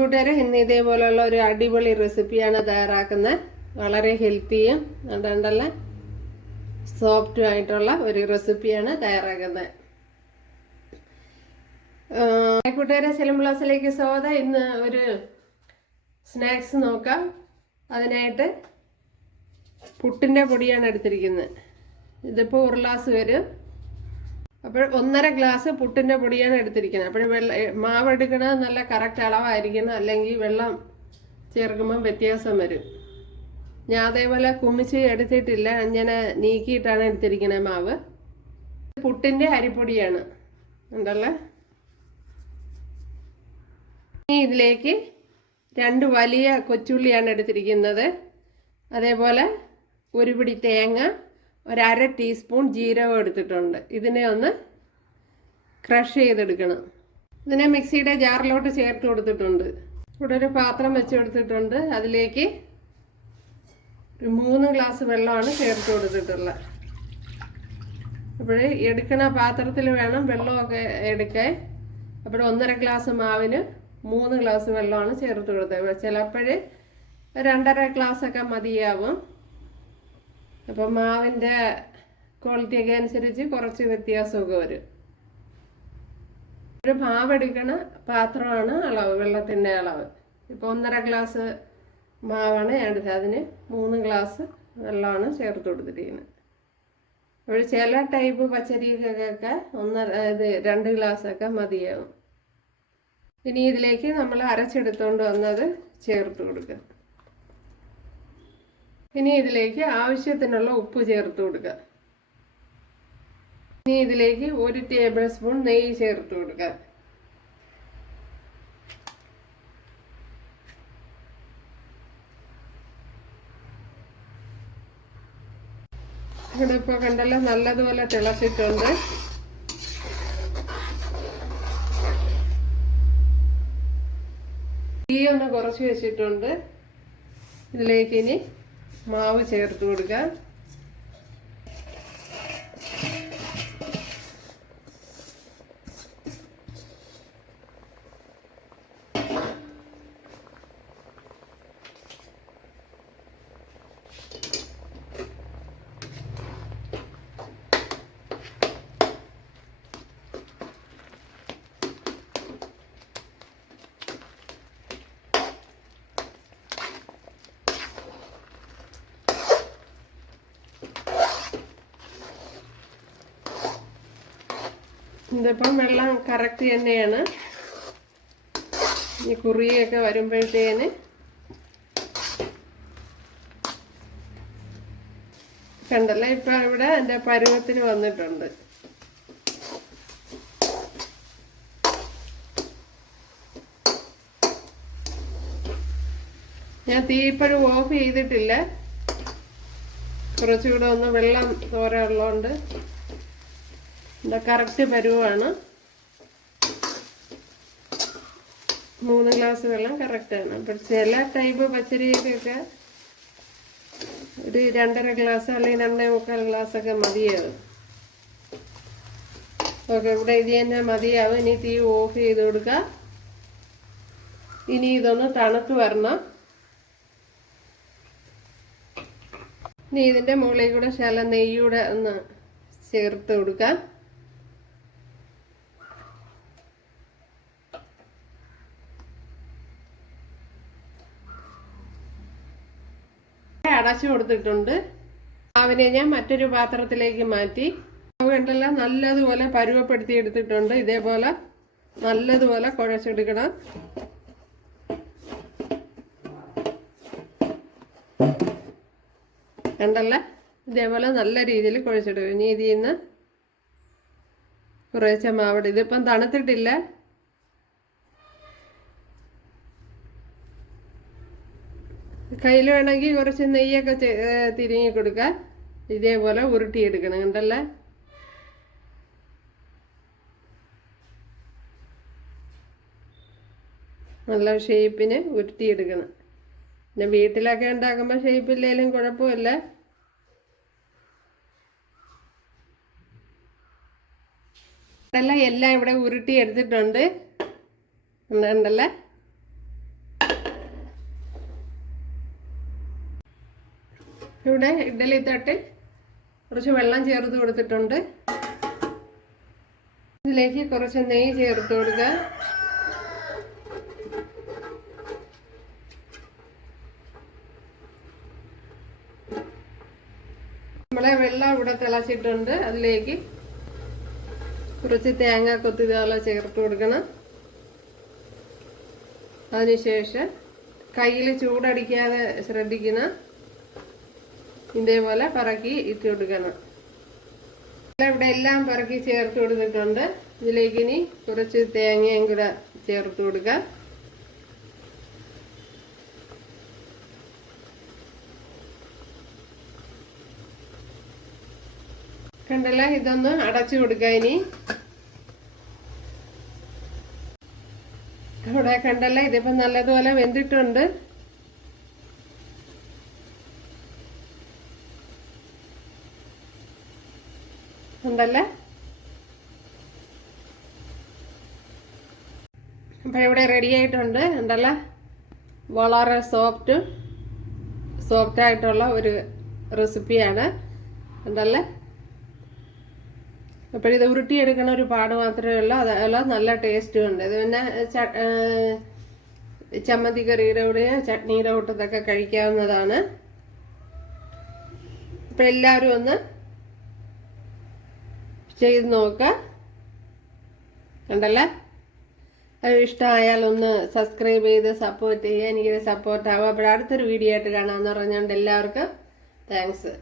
കൂട്ടുകാരെ, ഇന്ന് ഇതേപോലെയുള്ള ഒരു അടിപൊളി റെസിപ്പിയാണ് തയ്യാറാക്കുന്നത്. വളരെ ഹെൽത്തിയും അതുകൊണ്ടല്ല സോഫ്റ്റും ആയിട്ടുള്ള ഒരു റെസിപ്പിയാണ് തയ്യാറാക്കുന്നത്. കൂട്ടുകാരെ, സെലിം പ്ലസിലേക്ക് സ്വാഗതം. ഇന്ന് ഒരു സ്നാക്സ് നോക്കാം. അതിനായിട്ട് പുട്ടിൻ്റെ പൊടിയാണ് എടുത്തിരിക്കുന്നത്. ഇതിപ്പോൾ 1 ഗ്ലാസ് വരും. അപ്പോൾ 1.5 ഗ്ലാസ് പുട്ടിൻ്റെ പൊടിയാണ് എടുത്തിരിക്കുന്നത്. അപ്പോൾ മാവ് എടുക്കണത് നല്ല കറക്റ്റ് അളവായിരിക്കണം, അല്ലെങ്കിൽ വെള്ളം ചേർക്കുമ്പം വ്യത്യാസം വരും. ഞാൻ അതേപോലെ കുമിച്ച് എടുത്തിട്ടില്ല, അങ്ങനെ നീക്കിയിട്ടാണ് എടുത്തിരിക്കുന്നത് മാവ്. പുട്ടിൻ്റെ അരിപ്പൊടിയാണ് ഉണ്ടല്ലേ. ഇനി ഇതിലേക്ക് 2 വലിയ കൊച്ചുള്ളിയാണ് എടുത്തിരിക്കുന്നത്. അതേപോലെ 1 പിടി തേങ്ങ, 1/2 ടീസ്പൂൺ ജീരകം എടുത്തിട്ടുണ്ട്. ഇതിനെ ഒന്ന് ക്രഷ് ചെയ്തെടുക്കണം. ഇതിനെ മിക്സിയുടെ ജാറിലോട്ട് ചേർത്ത് കൊടുത്തിട്ടുണ്ട്. ഇവിടെ ഒരു പാത്രം വെച്ച് കൊടുത്തിട്ടുണ്ട്. അതിലേക്ക് 3 ഗ്ലാസ് വെള്ളമാണ് ചേർത്ത് കൊടുത്തിട്ടുള്ളത്. അപ്പോൾ എടുക്കണ പാത്രത്തിൽ വേണം വെള്ളമൊക്കെ എടുക്കാൻ. അപ്പോൾ 1.5 ഗ്ലാസ് മാവിന് 3 ഗ്ലാസ് വെള്ളമാണ് ചേർത്ത് കൊടുത്തത്. ചിലപ്പോൾ 2.5 ഗ്ലാസ്സൊക്കെ മതിയാവും. അപ്പോൾ മാവിൻ്റെ ക്വാളിറ്റിയൊക്കെ അനുസരിച്ച് കുറച്ച് വ്യത്യാസമൊക്കെ വരും. ഒരു മാവ് എടുക്കണ പാത്രമാണ് അളവ്, വെള്ളത്തിൻ്റെ അളവ്. ഇപ്പോൾ 1.5 ഗ്ലാസ് മാവാണ് ഞാൻ എടുത്തത്. അതിന് 3 ഗ്ലാസ് വെള്ളമാണ് ചേർത്ത് കൊടുത്തിരിക്കുന്നത്. അപ്പോൾ ചില ടൈപ്പ് പച്ചരിക്കൊക്കെ 2 ഗ്ലാസ്സൊക്കെ മതിയാവും. ഇനി ഇതിലേക്ക് നമ്മൾ അരച്ചെടുത്തുകൊണ്ട് വന്നത് ചേർത്ത് കൊടുക്കുക. ഇനി ഇതിലേക്ക് ആവശ്യത്തിനുള്ള ഉപ്പ് ചേർത്ത് കൊടുക്കുക. ഇനി ഇതിലേക്ക് 1 ടേബിൾ സ്പൂൺ നെയ്യ് ചേർത്ത് കൊടുക്കുക. ഇവിടെ ഇപ്പോൾ കണ്ടല്ലോ നല്ലതുപോലെ തിളച്ചിട്ടുണ്ട്. തീ ഒന്ന് കുറച്ച് വെച്ചിട്ടുണ്ട്. ഇതിലേക്ക് ഇനി മാവ് ചേർത്ത് കൊടുക്കുക. ഇതിപ്പം വെള്ളം കറക്റ്റ് തന്നെയാണ്. ഈ കുറിയൊക്കെ വരുമ്പോഴത്തേന് കണ്ടല്ലോ, ഇപ്പം ഇവിടെ എൻ്റെ പരുവത്തിന് വന്നിട്ടുണ്ട്. ഞാൻ തീ ഇപ്പോഴും ഓഫ് ചെയ്തിട്ടില്ല. കുറച്ചുകൂടെ ഒന്ന് വെള്ളം തോരാനുള്ളതുകൊണ്ട് കറക്റ്റ് പരുവാണ്. 3 ഗ്ലാസ് വെള്ളം കറക്റ്റാണ്. അപ്പോൾ ചില ടൈപ്പ് പച്ചരിക്കൊക്കെ ഒരു 2.5 ഗ്ലാസ് അല്ലെങ്കിൽ 2.25 ഗ്ലാസ്സൊക്കെ മതിയാവും. ഓക്കെ, ഇവിടെ ഇത് തന്നെ മതിയാവും. ഇനി തീ ഓഫ് ചെയ്ത് കൊടുക്കുക. ഇനി ഇതൊന്ന് തണുത്ത് വരണം. ഇനി ഇതിൻ്റെ മുകളിൽ കൂടെ ശകലം നെയ്യൂടെ ഒന്ന് ചേർത്ത് കൊടുക്കുക. അടച്ചു കൊടുത്തിട്ടുണ്ട്. മാവിനെ ഞാൻ മറ്റൊരു പാത്രത്തിലേക്ക് മാറ്റി. മാവ് കണ്ടെല്ലാം നല്ലതുപോലെ പരുവപ്പെടുത്തി എടുത്തിട്ടുണ്ട്. ഇതേപോലെ നല്ലതുപോലെ കുഴച്ചെടുക്കണം. കണ്ടല്ല, ഇതേപോലെ നല്ല രീതിയിൽ കുഴച്ചെടുക്കും. ഇനി ഇതിൽ നിന്ന് കുറേശ്ശെ മാവിടെ, ഇതിപ്പം തണുത്തിട്ടില്ല. കയ്യിൽ വേണമെങ്കിൽ കുറച്ച് നെയ്യൊക്കെ തിരിഞ്ഞി കൊടുക്കുക. ഇതേപോലെ ഉരുട്ടിയെടുക്കണം. കണ്ടല്ലേ, നല്ല ഷേപ്പിന് ഉരുട്ടിയെടുക്കണം. പിന്നെ വീട്ടിലൊക്കെ ഉണ്ടാക്കുമ്പോൾ ഷേപ്പില്ലെങ്കിലും കുഴപ്പമില്ല. എല്ലാം ഇവിടെ ഉരുട്ടി എടുത്തിട്ടുണ്ട്. ഉണ്ടല്ലേ, ഇവിടെ ഇഡ്ഡലി തട്ടിൽ കുറച്ച് വെള്ളം ചേർത്ത് കൊടുത്തിട്ടുണ്ട്. ഇതിലേക്ക് കുറച്ച് നെയ്യ് ചേർത്ത് കൊടുക്കുക. നമ്മളെ വെള്ളം ഇവിടെ തിളച്ചിട്ടുണ്ട്. അതിലേക്ക് കുറച്ച് തേങ്ങ കൊത്തി ഇതുപോലെ ചേർത്ത് കൊടുക്കണം. അതിനുശേഷം കയ്യിൽ ചൂടടിക്കാതെ ശ്രദ്ധിക്കണം. ഇതേപോലെ പറക്കി ഇട്ട് കൊടുക്കണം. ഇവിടെ എല്ലാം പറക്കി ചേർത്ത് കൊടുത്തിട്ടുണ്ട്. ഇതിലേക്ക് ഇനി കുറച്ച് തേങ്ങയും കൂടെ ചേർത്ത് കൊടുക്കുക. കണ്ടല്ലോ, ഇതൊന്ന് അടച്ചു കൊടുക്കുക. ഇനി ഇവിടെ കണ്ടല്ലോ, ഇതിപ്പോ നല്ലതുപോലെ വെന്തിട്ടുണ്ട്. ഉണ്ടല്ലേ. അപ്പൊ ഇവിടെ റെഡി ആയിട്ടുണ്ട്. ഉണ്ടല്ലോ, വളരെ സോഫ്റ്റ് ആയിട്ടുള്ള ഒരു റെസിപ്പിയാണ്. ഉണ്ടല്ലേ. അപ്പോൾ ഇത് ഉരുട്ടിയെടുക്കണ ഒരു പാട് മാത്രമേ ഉള്ളൂ. അതല്ല, നല്ല ടേസ്റ്റും ഉണ്ട്. ഇത് പിന്നെ ചമ്മന്തി കറിയുടെ കൂടെയോ ചട്നിയുടെ കൂട്ടത്തൊക്കെ കഴിക്കാവുന്നതാണ്. അപ്പോൾ എല്ലാവരും ഒന്ന് ചെയ്ത് നോക്കുക. കണ്ടല്ലേ. അത് ഇഷ്ടമായാൽ ഒന്ന് സബ്സ്ക്രൈബ് ചെയ്ത് സപ്പോർട്ട് ചെയ്യുക. എനിക്കിത് സപ്പോർട്ടാവും. അപ്പോൾ അടുത്തൊരു വീഡിയോ ആയിട്ട് കാണാമെന്ന് പറഞ്ഞുകൊണ്ട് എല്ലാവർക്കും താങ്ക്സ്.